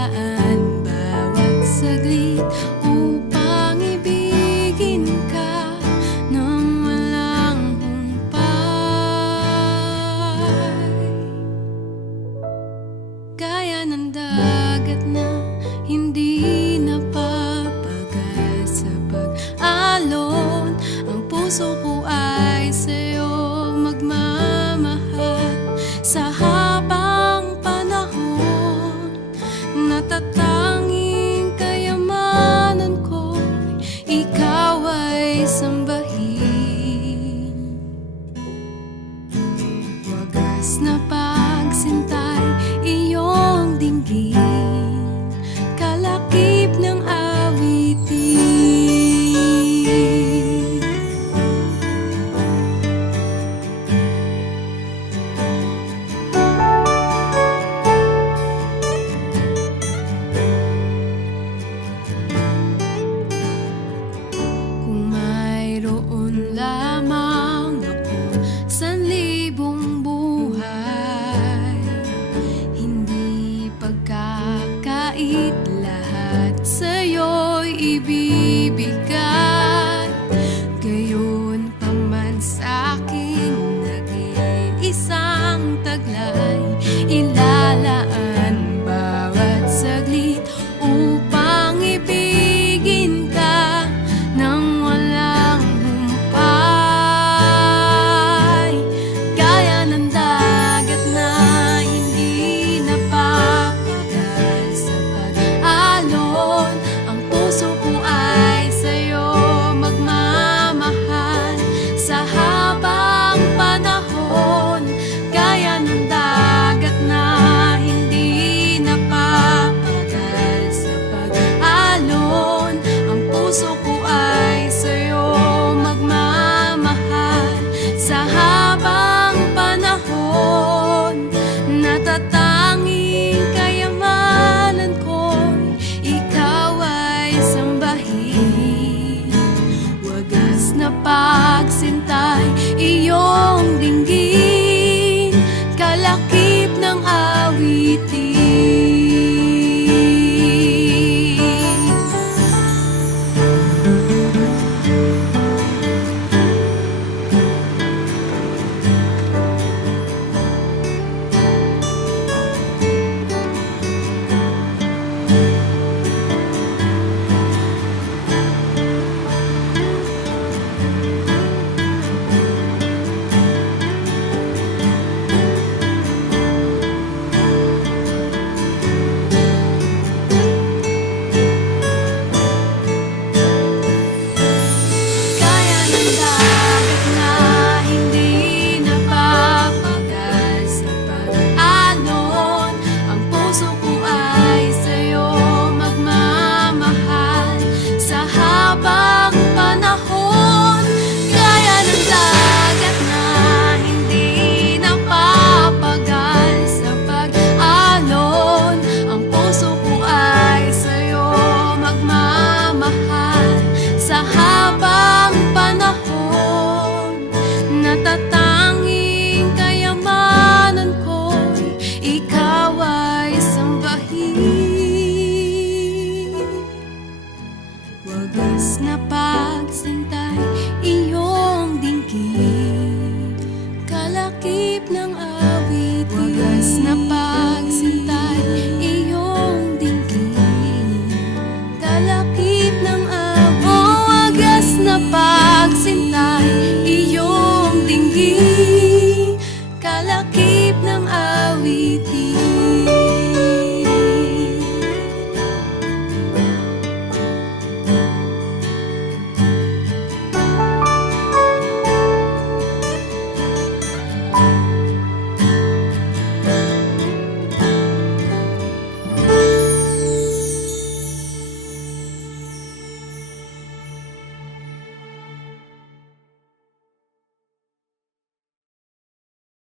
daan bawat saglit. ta far. We.